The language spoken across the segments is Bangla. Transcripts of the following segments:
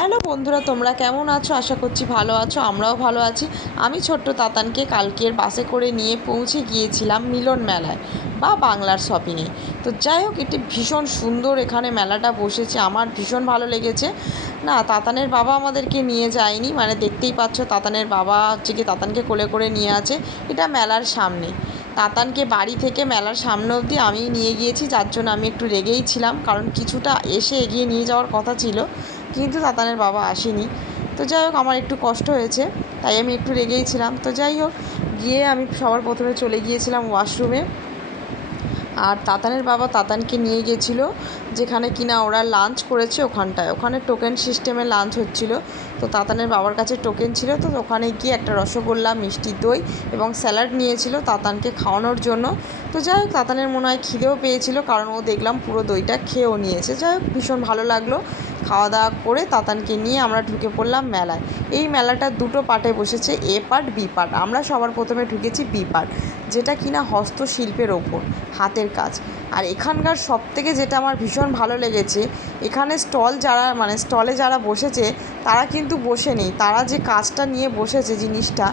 হ্যালো বন্ধুরা, তোমরা কেমন আছো? আশা করছি ভালো আছো। আমরাও ভালো আছি। আমি ছোট্ট তাতানকে কালকের বাসে করে নিয়ে পৌঁছে গিয়েছিলাম মিলন মেলায় বা বাংলার শপিংয়ে। তো যাই হোক, এটি ভীষণ সুন্দর এখানে মেলাটা বসেছে, আমার ভীষণ ভালো লেগেছে। না, তাতানের বাবা আমাদেরকে নিয়ে যায়নি, মানে দেখতেই পাচ্ছ তাতানের বাবা হচ্ছে কি তাতানকে কোলে করে নিয়ে আছে। এটা মেলার সামনে, তাতানকে বাড়ি থেকে মেলার সামনে অবধি আমি নিয়ে গিয়েছি, যার জন্য আমি একটু রেগেই ছিলাম, কারণ কিছুটা এসে এগিয়ে নিয়ে যাওয়ার কথা ছিল, কিন্তু তাতানের বাবা আসেনি। তো যাই হোক, আমার একটু কষ্ট হয়েছে, তাই আমি একটু রেগেই ছিলাম। তো যাই হোক, গিয়ে আমি সবার প্রথমে চলে গিয়েছিলাম ওয়াশরুমে। আর তাতানের বাবা তাতানকে নিয়ে গেছিলো যেখানে কিনা ওরা লাঞ্চ করেছে, ওখানে টোকেন সিস্টেমে লাঞ্চ হচ্ছিলো। তো তাতানের বাবার কাছে টোকেন ছিল, তো ওখানে গিয়ে একটা রসগোল্লা, মিষ্টি দই এবং স্যালাড নিয়েছিল তাতানকে খাওয়ানোর জন্য। তো যাই হোক, তাতানের মনে হয় খিদেও পেয়েছিল, কারণ ও দেখলাম পুরো দইটা খেয়েও নিয়েছে। যাই হোক, ভীষণ ভালো লাগলো। খাওয়া দাওয়া করে তাতানকে নিয়ে আমরা ঢুকে পড়লাম মেলায়। এই মেলাটা দুটো পার্টে বসেছে, এ পার্ট, বি পার্ট। আমরা সবার প্রথমে ঢুকেছি বি পার্ট, যেটা কিনা হস্তশিল্পের ওপর, হাতের কাজ। আর এখানকার সবথেকে যেটা আমার ভীষণ ভালো লেগেছে, এখানে স্টলে যারা বসেছে তারা কিন্তু বসে নেই, তারা যে কাজটা নিয়ে বসেছে জিনিসটা,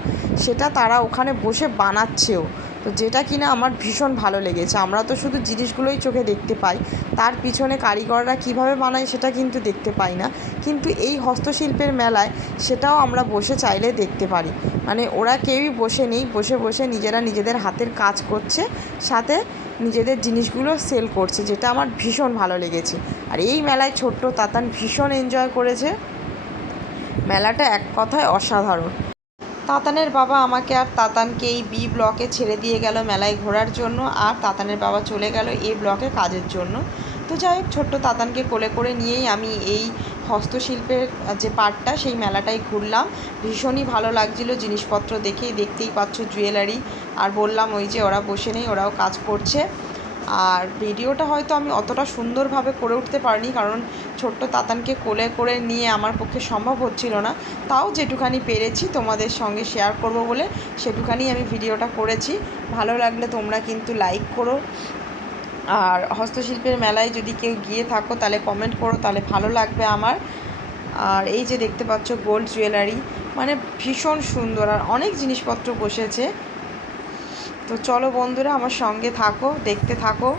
সেটা তারা ওখানে বসে বানাচ্ছেও। তো যেটা কিনা আমার ভীষণ ভালো লেগেছে। আমরা তো শুধু জিনিসগুলোই চোখে দেখতে পাই, তার পিছনে কারিগররা কীভাবে বানায় সেটা কিন্তু দেখতে পাই না। কিন্তু এই হস্তশিল্পের মেলায় সেটাও আমরা বসে চাইলে দেখতে পারি। মানে ওরা কেউই বসে নেই, বসে বসে নিজেরা নিজেদের হাতের কাজ করছে, সাথে নিজেদের জিনিসগুলো সেল করছে, যেটা আমার ভীষণ ভালো লেগেছে। আর এই মেলায় ছোট্ট তাতান ভীষণ এনজয় করেছে। মেলাটা এক কথায় অসাধারণ। তাতানের বাবা আমাকে আর তাতানকে এই বি ব্লকে ছেড়ে দিয়ে গেল মেলায় ঘোরার জন্য, আর তাতানের বাবা চলে গেল এ ব্লকে কাজের জন্য। তো যাই হোক, ছোট্ট তাতানকে কোলে করে নিয়েই আমি এই হস্তশিল্পের যে পার্টটা, সেই মেলাটাই ঘুরলাম। ভীষণই ভালো লাগছিলো জিনিসপত্র দেখতেই পাচ্ছ জুয়েলারি। আর বললাম, ওই যে ওরা বসে নেই, ওরাও কাজ করছে। আর ভিডিওটা হয়তো আমি অতটা সুন্দরভাবে করে উঠতে পারিনি, কারণ ছোট্ট তাতানকে কোলে করে নিয়ে আমার পক্ষে সম্ভব হচ্ছিল না। তাও যেটুখানি পেরেছি তোমাদের সঙ্গে শেয়ার করব বলে সেটুখানি আমি ভিডিওটা করেছি। ভালো লাগলে তোমরা কিন্তু লাইক করো, আর হস্তশিল্পের মেলায় যদি কেউ গিয়ে থাকো তাহলে কমেন্ট করো, তাহলে ভালো লাগবে আমার। আর এই যে দেখতে পাচ্ছ গোল্ড জুয়েলারি, মানে ভীষণ সুন্দর, আর অনেক জিনিসপত্র বসেছে। তো চলো বন্ধুরা, আমার সঙ্গে থাকো, দেখতে থাকো।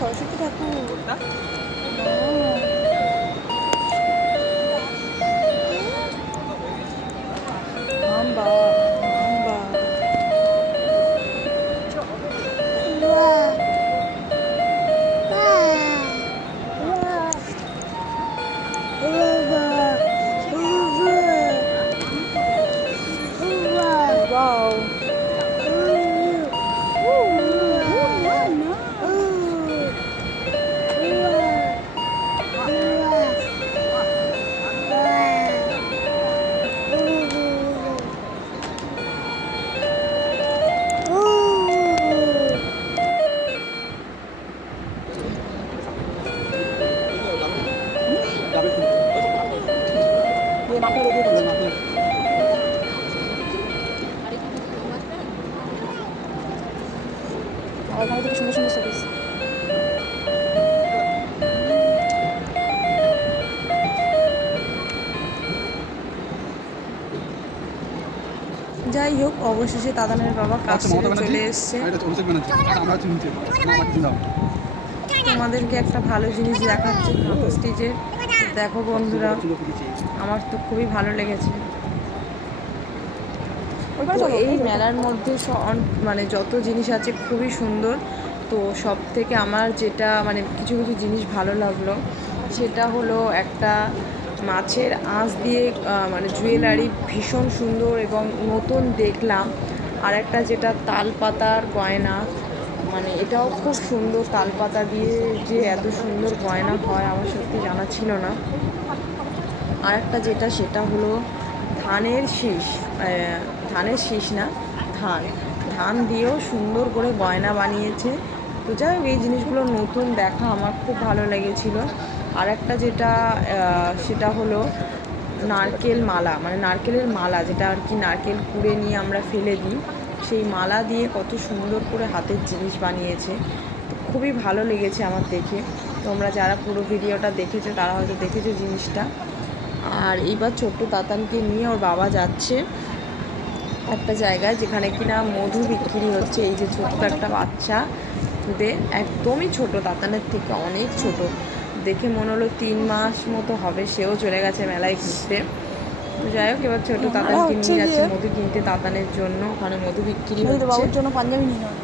সরস্বতী ঠাকুর মাম্বা মাম্বা Wow. ওখানে থেকে সুন্দর সুন্দর সার্ভিস যাই হোক অবশেষে দাদানের বাবা কাজ থেকে চলে এসছে তোমাদেরকে একটা ভালো জিনিস দেখাচ্ছে স্টেজের দেখো বন্ধুরা আমার তো খুবই ভালো লেগেছে তো এই মেলার মধ্যে মানে যত জিনিস আছে খুবই সুন্দর তো সব থেকে আমার যেটা মানে কিছু কিছু জিনিস ভালো লাগলো সেটা হলো একটা মাছের আঁশ দিয়ে মানে জুয়েলারি ভীষণ সুন্দর এবং নতুন দেখলাম আর একটা যেটা তালপাতার গয়না মানে এটাও খুব সুন্দর তালপাতা দিয়ে যে এত সুন্দর গয়না হয় আমার সত্যি জানা ছিল না আর একটা যেটা সেটা হলো ধানের শীষ না ধান দিয়েও সুন্দর করে গয়না বানিয়েছে তো যাই হোক এই জিনিসগুলো নতুন দেখা আমার খুব ভালো লেগেছিলো আর একটা যেটা সেটা হলো নারকেল মালা মানে নারকেলের মালা যেটা আর কি নারকেল কুড়ে নিয়ে আমরা ফেলে দিই সেই মালা দিয়ে কত সুন্দর করে হাতের জিনিস বানিয়েছে খুবই ভালো লেগেছে আমার দেখে তোমরা যারা পুরো ভিডিওটা দেখেছো তারা হয়তো দেখেছো জিনিসটা আর এইবার ছোট্ট তাতানকে নিয়ে ওর বাবা যাচ্ছে একটা জায়গায় যেখানে কিনা মধু বিক্রি হচ্ছে। এই যে ছোট্ট একটা বাচ্চা, ওদের একদমই ছোট, তাতানের থেকে অনেক ছোট, দেখে মনে হলো 3 মাস মতো হবে, সেও চলে গেছে মেলায় ঘুরতে। তো যাই হোক, এবার ছোটো তাতানকে নিয়ে যাচ্ছে মধু কিনতে তাতানের জন্য, ওখানে মধু বিক্রি হচ্ছে। বাবুর জন্য পাঞ্জাবি নিয়ে নেওয়া।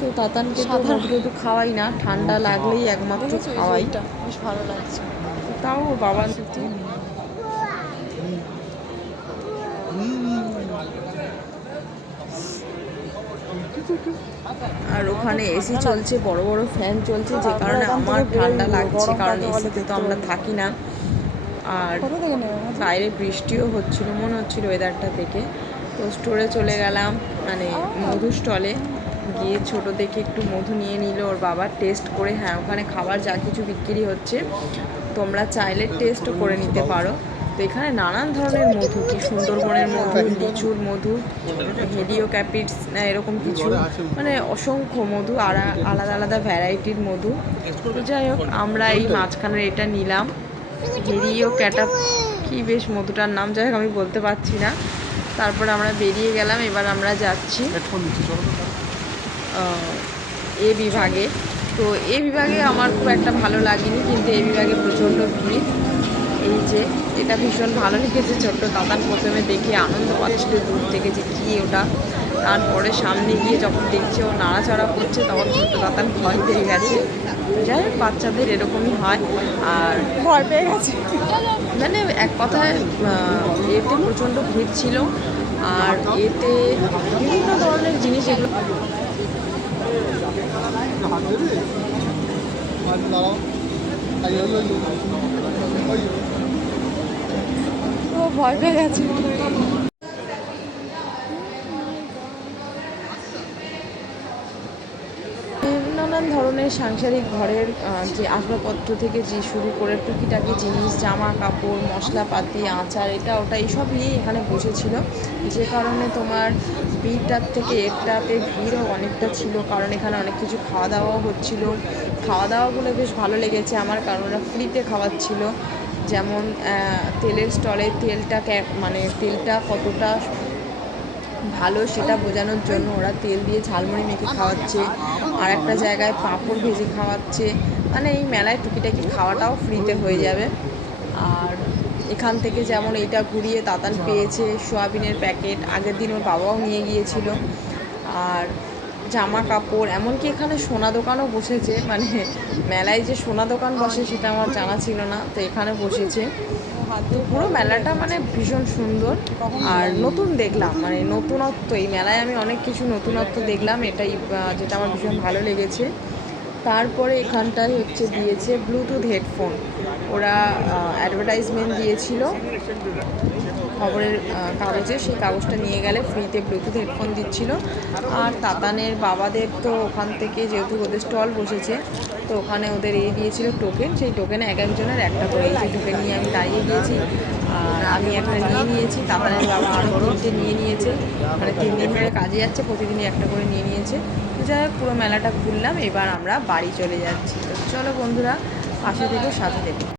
তো তাতানকে তো মধু টধু খাওয়াই না, ঠান্ডা লাগলেই একমাত্র খাওয়াই। বেশ ভালো লাগছে। তাও ওর বাবার সাথে আর ওখানে এসি চলছে, বড় বড় ফ্যান চলছে, যে কারণে আমার ঠান্ডা লাগছে, কারণ এসিতে তো আমরা থাকি না। আর বাইরে বৃষ্টিও হচ্ছিল, মনে হচ্ছিল ওয়েদারটা থেকে। তো স্টোরে চলে গেলাম, মানে মধু স্টলে গিয়ে ছোটো দেখে একটু মধু নিয়ে নিল ওর বাবা টেস্ট করে। হ্যাঁ, ওখানে খাবার যা কিছু বিক্রি হচ্ছে তোমরা চাইলে টেস্টও করে নিতে পারো। তো এখানে নানান ধরনের মধু, কি সুন্দরবনের মধু, লিচুর মধু, হেলিওক্যাপিটস না এরকম কিছু, মানে অসংখ্য মধু, আর আলাদা আলাদা ভ্যারাইটির মধু। তো যাই হোক, আমরা এই মাঝখানের এটা নিলাম, হেলিওক্যাটাপ কি বেশ মধুটার নাম, যাই হোক আমি বলতে পারছি না। তারপর আমরা বেরিয়ে গেলাম, এবার আমরা যাচ্ছি এ বিভাগে। তো এ বিভাগে আমার খুব একটা ভালো লাগেনি, কিন্তু এ বিভাগে প্রচণ্ড ভিড়। এই যে এটা ভীষণ ভালো লেগেছে, ছোট্ট তাতান প্রথমে দেখে আনন্দ পাচ্ছিল দূর থেকে যে কী ওটা। তারপরে সামনে গিয়ে যখন দেখছে ও নাড়াচাড়া করছে, তখন ছোট্ট তাতান ভয় পেয়ে গেছে। যাই হোক, বাচ্চাদের এরকমই হয়। আর ভয় পেয়ে গেছে, মানে এক কথায় এতে প্রচণ্ড ভিড় ছিল, আর এতে বিভিন্ন ধরনের জিনিস এগুলো ও ভয় পেয়ে গেছে। নানান ধরনের সাংসারিক ঘরের যে আসবাবপত্র থেকে যে শুরু করে টুকিটাকি জিনিস, জামা কাপড়, মশলাপাতি, আচার, এটা ওটা এইসব নিয়েই এখানে বসেছিল। যে কারণে তোমার বিটার থেকে এরটাতে ভিড়ও অনেকটা ছিল, কারণ এখানে অনেক কিছু খাওয়া দাওয়াও হচ্ছিল। খাওয়া দাওয়াগুলো বেশ ভালো লেগেছে আমার, কারণ ওরা ফ্রিতে খাওয়াচ্ছিল। যেমন তেলের স্টলে তেলটা মানে তেলটা কতটা ভালো সেটা বোঝানোর জন্য ওরা তেল দিয়ে ঝালমুড়ি মেখে খাওয়াচ্ছে, আর একটা জায়গায় পাঁপড় ভেজে খাওয়াচ্ছে। মানে এই মেলায় টুকিটাকি খাওয়াটাও ফ্রিতে হয়ে যাবে। আর এখান থেকে যেমন এইটা ঘুরিয়ে তাতান পেয়েছে সোয়াবিনের প্যাকেট, আগের দিন ওর বাবাও নিয়ে গিয়েছিল। আর জামা কাপড়, এমনকি এখানে সোনা দোকানও বসেছে, মানে মেলায় যে সোনা দোকান বসে সেটা আমার জানা ছিল না, তো এখানে বসেছে। তো পুরো মেলাটা মানে ভীষণ সুন্দর আর নতুন দেখলাম, মানে নতুনত্ব, এই মেলায় আমি অনেক কিছু নতুনত্ব দেখলাম, এটাই যেটা আমার ভীষণ ভালো লেগেছে। তারপরে এখানটায় হচ্ছে দিয়েছে ব্লুটুথ হেডফোন, ওরা অ্যাডভার্টাইজমেন্ট দিয়েছিল খবরের কাগজে, সেই কাগজটা নিয়ে গেলে ফ্রিতে ব্লুটুথ হেডফোন দিচ্ছিল। আর তাতানের বাবাদের তো ওখান থেকে, যেহেতু ওদের স্টল বসেছে, তো ওখানে ওদের দিয়েছিল টোকেন, সেই টোকেনে এক একজনের একটা করে, এই টোকেন নিয়ে আমি দাঁড়িয়ে গিয়েছি, আর আমি একটা নিয়ে নিয়েছি, তাতানের বাবা আরও 3টে নিয়ে নিয়েছে, মানে 3 দিন ধরে কাজে যাচ্ছে, প্রতিদিনই একটা করে নিয়ে নিয়েছে। তো যাই হোক, পুরো মেলাটা ঘুরলাম, এবার আমরা বাড়ি চলে যাচ্ছি। তো চলো বন্ধুরা, পাশে থেকো, সাথে থেকো।